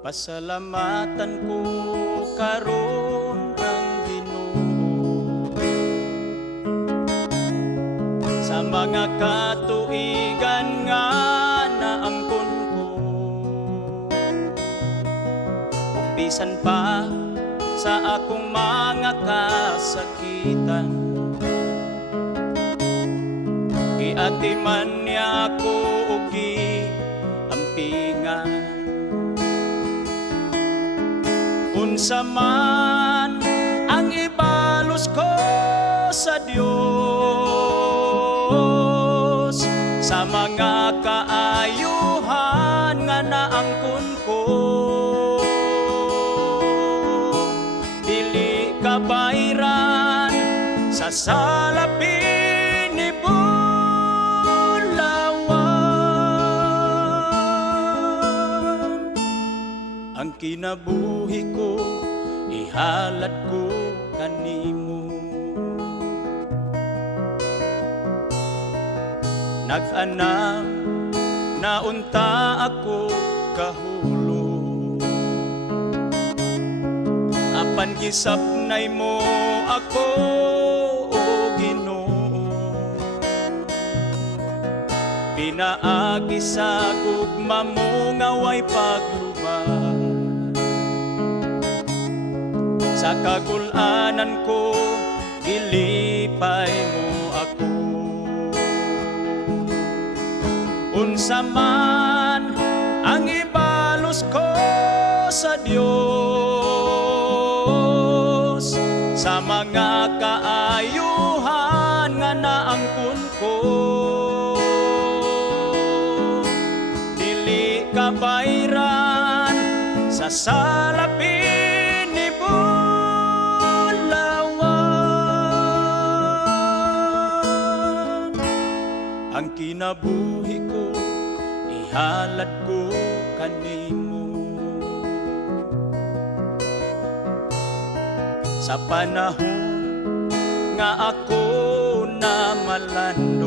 Pasalamatan ko karon ang Ginoo sa mga katuigan nga naangkon ko, ug bisan pa sa akong mga kasakitan, giatiman niya ako ug giampingan. Unsa man ang ibalos ko sa Dios sa mga kaayuhan nga naangkon ko, dili kabayran sa salapin ni bulawan. Ang kinabuhi ko ihalad ko kanimo, nag-anam na unta ako kahulog, apan gisapnay mo ako o Ginoo, pinaagi sa gugma mo nga way paglubag. Sa kagulanan ko, gilipay mo ako. Unsa man ang ibalos ko sa Dios sa mga kaayuhan nga naangkon ko, dili kabayran sa salapin ang kinabuhi ko ihalad ko kanimo. Sa panahon nga ako na malanda,